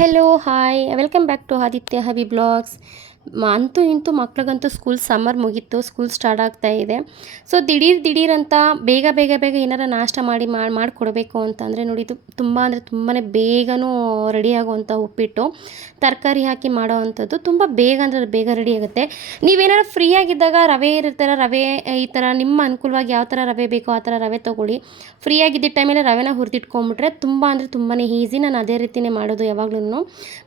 Hello hi welcome back to Aditya hobby blogs. ಅಂತೂ ಇಂತೂ ಮಕ್ಳಿಗಂತೂ ಸ್ಕೂಲ್ ಸಮ್ಮರ್ ಮುಗೀತು, ಸ್ಕೂಲ್ ಸ್ಟಾರ್ಟ್ ಆಗ್ತಾ ಇದೆ. ಸೊ ದಿಢೀರ್ ಅಂತ ಬೇಗ ಏನಾರ ನಾಷ್ಟ ಮಾಡಿಕೊಡ್ಬೇಕು ಅಂತಂದರೆ ನೋಡಿ, ಇದು ತುಂಬ ಅಂದರೆ ತುಂಬಾ ಬೇಗನೂ ರೆಡಿ ಆಗುವಂಥ ಉಪ್ಪಿಟ್ಟು, ತರಕಾರಿ ಹಾಕಿ ಮಾಡೋ ಅಂಥದ್ದು ತುಂಬ ಬೇಗ ಅಂದರೆ ಬೇಗ ರೆಡಿ ಆಗುತ್ತೆ. ನೀವೇನಾರು ಫ್ರೀಯಾಗಿದ್ದಾಗ ರವೆ ಇರ್ತಾರ, ರವೆ ಈ ಥರ ನಿಮ್ಮ ಅನುಕೂಲವಾಗಿ ಯಾವ ಥರ ರವೆ ಬೇಕೋ ಆ ಥರ ರವೆ ತೊಗೊಳ್ಳಿ. ಫ್ರೀಯಾಗಿದ್ದ ಟೈಮಲ್ಲಿ ರವೆನ ಹುರಿದಿಟ್ಕೊಂಬಿಟ್ರೆ ತುಂಬ ಅಂದರೆ ತುಂಬಾ ಈಸಿ. ನಾನು ಅದೇ ರೀತಿಯೇ ಮಾಡೋದು ಯಾವಾಗಲೂ.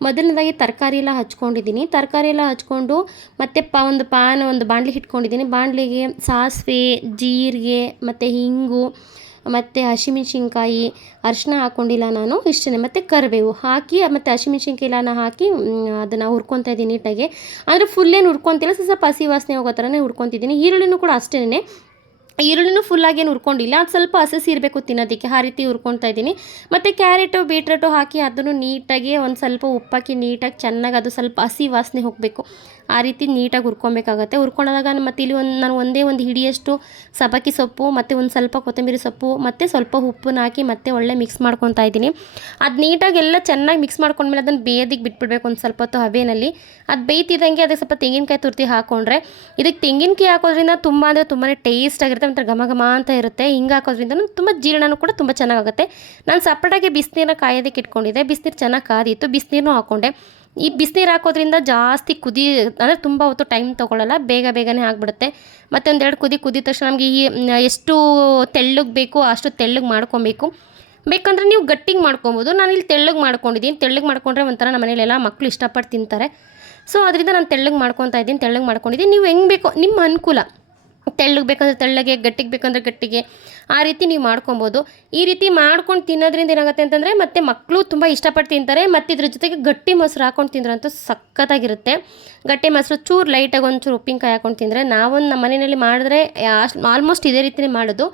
ಮೊದಲನೇದಾಗಿ ತರಕಾರಿ ಎಲ್ಲ ಹಚ್ಕೊಂಡಿದ್ದೀನಿ. ತರಕಾರಿ ಎಲ್ಲ ಹಚ್ಕೊಂಡು ಮತ್ತು ಒಂದು ಬಾಣಲಿ ಇಟ್ಕೊಂಡಿದ್ದೀನಿ. ಬಾಣಲಿಗೆ ಸಾಸಿವೆ, ಜೀರಿಗೆ ಮತ್ತು ಹಿಂಗು ಮತ್ತು ಹಸಿಮೆಣ್ಸಿನ್ಕಾಯಿ, ಅರಿಶಿನ ಹಾಕ್ಕೊಂಡಿಲ್ಲ ನಾನು, ಇಷ್ಟೇ. ಮತ್ತು ಕರಿಬೇವು ಹಾಕಿ ಮತ್ತು ಹಸಿಮೆಣ್ಸಿನ್ಕಾಯಿನ ಹಾಕಿ ಅದನ್ನು ಹುರ್ಕೊತಾ ಇದ್ದೀನಿ ನೀಟಾಗಿ. ಅಂದರೆ ಫುಲ್ಲೇನು ಹುರ್ಕೊತಿಲ್ಲ, ಸ್ವಲ್ಪ ಹಸಿ ವಾಸನೆ ಹೋಗೋ ಥರನೇ ಹುರ್ಕೊತಿದ್ದೀನಿ. ಈರುಳ್ಳಿನೂ ಕೂಡ ಅಷ್ಟೇ, ಈರುಳ್ಳಿನೂ ಫುಲ್ಲಾಗೇನು ಹುರ್ಕೊಂಡಿಲ್ಲ, ಅದು ಸ್ವಲ್ಪ ಹಸಿ ಇರಬೇಕು ತಿನ್ನೋದಕ್ಕೆ, ಆ ರೀತಿ ಹುರ್ಕೊತಾ ಇದ್ದೀನಿ. ಮತ್ತು ಕ್ಯಾರೆಟು ಬೀಟ್ರೂಟು ಹಾಕಿ ಅದನ್ನು ನೀಟಾಗಿ ಒಂದು ಸ್ವಲ್ಪ ಉಪ್ಪಾಕಿ ನೀಟಾಗಿ ಚೆನ್ನಾಗಿ ಅದು ಸ್ವಲ್ಪ ಹಸಿ ವಾಸನೆ ಹೋಗಬೇಕು, ಆ ರೀತಿ ನೀಟಾಗಿ ಹುರ್ಕೊಬೇಕಾಗತ್ತೆ. ಹುರ್ಕೊಂಡಾಗ ಮತ್ತು ಇಲ್ಲಿ ನಾನು ಒಂದು ಹಿಡಿಯಷ್ಟು ಸಬ್ಬಕ್ಕಿ ಸೊಪ್ಪು ಮತ್ತು ಒಂದು ಸ್ವಲ್ಪ ಕೊತ್ತಂಬರಿ ಸೊಪ್ಪು ಮತ್ತು ಸ್ವಲ್ಪ ಉಪ್ಪನ್ನ ಹಾಕಿ ಮತ್ತೆ ಒಳ್ಳೆ ಮಿಕ್ಸ್ ಮಾಡ್ಕೊತಾ ಇದ್ದೀನಿ. ಅದು ನೀಟಾಗಿ ಎಲ್ಲ ಚೆನ್ನಾಗಿ ಮಿಕ್ಸ್ ಮಾಡ್ಕೊಂಡ್ಮೇಲೆ ಅದನ್ನು ಬೇಯೋದಕ್ಕೆ ಬಿಟ್ಬಿಡ್ಬೇಕು ಒಂದು ಸ್ವಲ್ಪ ಹೊತ್ತು ಹಬೆಯಲ್ಲಿ. ಅದು ಬೇಯ್ತಿದ್ದಂಗೆ ಅದಕ್ಕೆ ಸ್ವಲ್ಪ ತೆಂಗಿನಕಾಯಿ ತುರ್ತಿ ಹಾಕ್ಕೊಂಡ್ರೆ, ಇದಕ್ಕೆ ತೆಂಗಿನಕಾಯಿ ಹಾಕೋದ್ರಿಂದ ತುಂಬ ಅಂದರೆ ತುಂಬಾ ಟೇಸ್ಟ್ ಆಗಿರುತ್ತೆ, ಮತ್ತು ಘಮ ಅಂತ ಇರುತ್ತೆ. ಹಿಂಗೆ ಹಾಕೋದ್ರಿಂದ ತುಂಬ ಜೀರ್ಣನೂ ಕೂಡ ತುಂಬ ಚೆನ್ನಾಗಾಗುತ್ತೆ. ನಾನು ಸಪ್ರೇಟಾಗಿ ಬಿಸಿನೀರನ್ನ ಕಾಯೋದಕ್ಕೆ ಇಟ್ಕೊಂಡಿದ್ದೆ. ಬಿಸಿನೀರು ಚೆನ್ನಾಗಿ ಕಾದಿತ್ತು, ಬಿಸಿನೀರನ್ನೂ ಹಾಕ್ಕೊಂಡೆ. ಈ ಬಿಸಿನೀರು ಹಾಕೋದ್ರಿಂದ ಜಾಸ್ತಿ ಅಂದರೆ ತುಂಬ ಹೊತ್ತು ಟೈಮ್ ತೊಗೊಳ್ಳಲ್ಲ, ಬೇಗನೆ ಆಗಿಬಿಡುತ್ತೆ. ಮತ್ತು ಒಂದೆರಡು ಕುದಿದ ತಕ್ಷಣ ನಮಗೆ ಎಷ್ಟು ತೆಳ್ಳಗೆ ಬೇಕೋ ಅಷ್ಟು ತೆಳ್ಳಗೆ ಮಾಡ್ಕೊಬೇಕು. ಬೇಕಂದರೆ ನೀವು ಗಟ್ಟಿಗೆ ಮಾಡ್ಕೊಬೋದು. ನಾನಿಲ್ಲಿ ತೆಳ್ಳಗೆ ಮಾಡ್ಕೊಂಡಿದ್ದೀನಿ. ತೆಳ್ಳಗೆ ಮಾಡ್ಕೊಂಡ್ರೆ ಒಂಥರ ನಮ್ಮ ಮನೇಲೆಲ್ಲ ಮಕ್ಕಳು ಇಷ್ಟಪಟ್ಟು ತಿಂತಾರೆ. ಸೊ ಅದರಿಂದ ನಾನು ತೆಳ್ಳಗೆ ಮಾಡ್ಕೊಂಡಿದ್ದೀನಿ. ನೀವು ಹೆಂಗೆ ಬೇಕೋ ನಿಮ್ಮ ಅನುಕೂಲ, ತೆಳ್ಳಗೆ ಬೇಕಂದ್ರೆ ತೆಳ್ಳಗೆ, ಗಟ್ಟಿಗೆ ಬೇಕಂದ್ರೆ ಗಟ್ಟಿಗೆ, ಆ ರೀತಿ ನೀವು ಮಾಡ್ಕೊಬೋದು. ಈ ರೀತಿ ಮಾಡ್ಕೊಂಡು ತಿನ್ನೋದ್ರಿಂದ ಏನಾಗುತ್ತೆ ಅಂತಂದರೆ ಮತ್ತು ಮಕ್ಕಳು ತುಂಬ ಇಷ್ಟಪಟ್ಟು ತಿಂತಾರೆ. ಮತ್ತು ಇದ್ರ ಜೊತೆಗೆ ಗಟ್ಟಿ ಮೊಸರು ಹಾಕ್ಕೊಂಡು ತಿಂದ್ರಂತೂ ಸಖತ್ತಾಗಿರುತ್ತೆ. ಗಟ್ಟಿ ಮೊಸರು ಚೂರು ಲೈಟಾಗಿ ಒಂಚೂರು ಉಪ್ಪಿನಕಾಯಿ ಹಾಕ್ಕೊಂಡು ತಿಂದರೆ, ನಮ್ಮ ಮನೆಯಲ್ಲಿ ಮಾಡಿದ್ರೆ ಆಲ್ಮೋಸ್ಟ್ ಇದೇ ರೀತಿಯೇ ಮಾಡೋದು.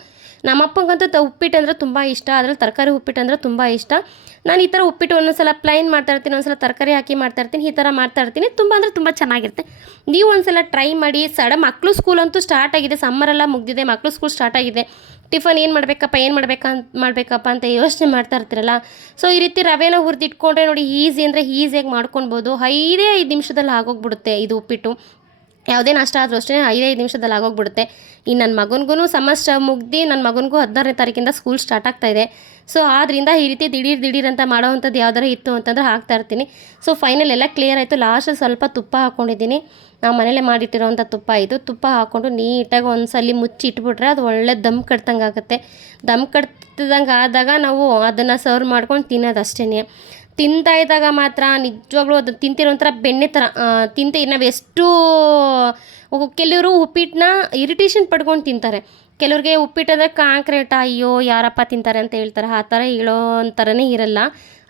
ನಮ್ಮಪ್ಪಂಗಂತೂ ಉಪ್ಪಿಟ್ಟು ಅಂದರೆ ತುಂಬ ಇಷ್ಟ, ಅದರಲ್ಲಿ ತರಕಾರಿ ಉಪ್ಪಿಟ್ಟು ಅಂದರೆ ತುಂಬ ಇಷ್ಟ. ನಾನು ಈ ಥರ ಉಪ್ಪಿಟ್ಟು ಒಂದೊಂದ್ಸಲ ಪ್ಲೈನ್ ಮಾಡ್ತಾಯಿರ್ತೀನಿ, ಒಂದ್ಸಲ ತರಕಾರಿ ಹಾಕಿ ಮಾಡ್ತಾಯಿರ್ತೀನಿ, ಈ ಥರ ಮಾಡ್ತಾಯಿರ್ತೀನಿ. ತುಂಬ ಅಂದರೆ ತುಂಬ ಚೆನ್ನಾಗಿರುತ್ತೆ. ನೀವು ಒಂದ್ಸಲ ಟ್ರೈ ಮಾಡಿ. ಮಕ್ಕಳು ಸ್ಕೂಲ್ ಅಂತೂ ಸ್ಟಾರ್ಟ್ ಆಗಿದೆ, ಸಮ್ಮರೆಲ್ಲ ಮುಗಿದಿದೆ, ಮಕ್ಕಳು ಸ್ಕೂಲ್ ಸ್ಟಾರ್ಟ್ ಆಗಿದೆ. ಟಿಫನ್ ಏನು ಮಾಡಬೇಕಪ್ಪ ಅಂತ ಯೋಚನೆ ಮಾಡ್ತಾ ಇರ್ತೀರಲ್ಲ. ಸೊ ಈ ರೀತಿ ರವೆನ ಹುರಿದಿಟ್ಕೊಂಡ್ರೆ ನೋಡಿ, ಈಸಿಯಾಗಿ ಮಾಡ್ಕೊಳ್ಬೋದು. 5 ನಿಮಿಷದಲ್ಲಿ ಆಗೋಗ್ಬಿಡುತ್ತೆ ಇದು ಉಪ್ಪಿಟ್ಟು. ಯಾವುದೇ ನಾಷ್ಟ ಆದರೂ ಅಷ್ಟೇ 5 ನಿಮಿಷದಲ್ಲಿ ಆಗೋಗ್ಬಿಡುತ್ತೆ. ಇನ್ನು ನನ್ನ ಮಗನಿಗೂ ಸೆಮಿಸ್ಟರ್ ಮುಗ್ದು ನನ್ನ ಮಗನಿಗೂ 16ನೇ ತಾರೀಕಿಂದ ಸ್ಕೂಲ್ ಸ್ಟಾರ್ಟ್ ಆಗ್ತಾಯಿದೆ. ಸೊ ಆದ್ದರಿಂದ ಈ ರೀತಿ ದಿಢೀರ್ ಅಂತ ಮಾಡೋವಂಥದ್ದು ಯಾವ್ದಾರು ಇತ್ತು ಅಂತಂದ್ರೆ ಹಾಕ್ತಾಯಿರ್ತೀನಿ. ಸೊ ಫೈನಲ್ ಎಲ್ಲ ಕ್ಲಿಯರ್ ಆಯಿತು. ಲಾಸ್ಟಲ್ಲಿ ಸ್ವಲ್ಪ ತುಪ್ಪ ಹಾಕ್ಕೊಂಡಿದ್ದೀನಿ. ನಾವು ಮನೇಲೆ ಮಾಡಿಟ್ಟಿರೋವಂಥ ತುಪ್ಪ ಇದು. ತುಪ್ಪ ಹಾಕ್ಕೊಂಡು ನೀಟಾಗಿ ಒಂದ್ಸಲ ಮುಚ್ಚಿ ಇಟ್ಬಿಟ್ರೆ ಅದು ಒಳ್ಳೆ ದಮ್ ಕಟ್ದಂಗೆ ಆಗುತ್ತೆ. ದಮ್ ಕಟ್ದಂಗೆ ಆದಾಗ ನಾವು ಅದನ್ನು ಸರ್ವ್ ಮಾಡ್ಕೊಂಡು ತಿನ್ನೋದು ಅಷ್ಟೇ. ತಿಂತಾ ಇದ್ದಾಗ ಮಾತ್ರ ನಿಜವಾಗ್ಲೂ ಅದು ತಿಂತಿರೋ ಒಂಥರ ಬೆಣ್ಣೆ ಥರ ನಾವು ಎಷ್ಟು ಕೆಲವರು ಉಪ್ಪಿಟ್ಟನ್ನ ಇರಿಟೇಷನ್ ಪಡ್ಕೊಂಡು ತಿಂತಾರೆ. ಕೆಲವ್ರಿಗೆ ಉಪ್ಪಿಟ್ಟು ಅಂದರೆ ಕಾಂಕ್ರೀಟ, ಅಯ್ಯೋ ಯಾರಪ್ಪ ತಿಂತಾರೆ ಅಂತ ಹೇಳ್ತಾರೆ. ಆ ಥರ ಹೇಳೋ ಥರನೇ ಇರಲ್ಲ.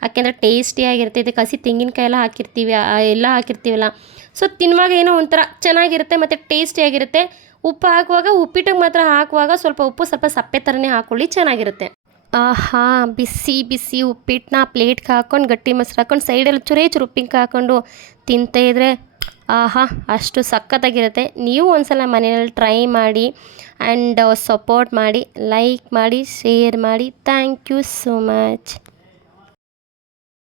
ಯಾಕೆಂದರೆ ಟೇಸ್ಟಿಯಾಗಿರುತ್ತೆ. ಇದಕ್ಕೆ ಹಸಿ ತೆಂಗಿನಕಾಯಿ ಎಲ್ಲ ಹಾಕಿರ್ತೀವಲ್ಲ. ಸೊ ತಿನ್ನುವಾಗ ಏನೋ ಒಂಥರ ಚೆನ್ನಾಗಿರುತ್ತೆ ಮತ್ತು ಟೇಸ್ಟಿಯಾಗಿರುತ್ತೆ. ಉಪ್ಪು ಹಾಕುವಾಗ ಉಪ್ಪಿಟ್ಟಿಗೆ ಮಾತ್ರ ಹಾಕುವಾಗ ಸ್ವಲ್ಪ ಉಪ್ಪು ಸ್ವಲ್ಪ ಸಪ್ಪೆ ಥರನೇ ಹಾಕ್ಕೊಳ್ಳಿ, ಚೆನ್ನಾಗಿರುತ್ತೆ. ಆಹಾ, ಬಿಸಿ ಉಪ್ಪಿಟ್ಟನ್ನ ಪ್ಲೇಟ್ಗೆ ಹಾಕ್ಕೊಂಡು ಗಟ್ಟಿ ಮೊಸರು ಹಾಕ್ಕೊಂಡು ಸೈಡಲ್ಲಿ ಚೂರು ಉಪ್ಪಿನಕಾಯಿ ಹಾಕ್ಕೊಂಡು ತಿಂತಾಯಿದ್ರೆ ಆಹಾ, ಅಷ್ಟು ಸಖತ್ತಾಗಿರುತ್ತೆ. ನೀವು ಒಂದ್ಸಲ ಮನೆಯಲ್ಲಿ ಟ್ರೈ ಮಾಡಿ ಆ್ಯಂಡ್ ಸಪೋರ್ಟ್ ಮಾಡಿ, ಲೈಕ್ ಮಾಡಿ, ಶೇರ್ ಮಾಡಿ. Thank you so much.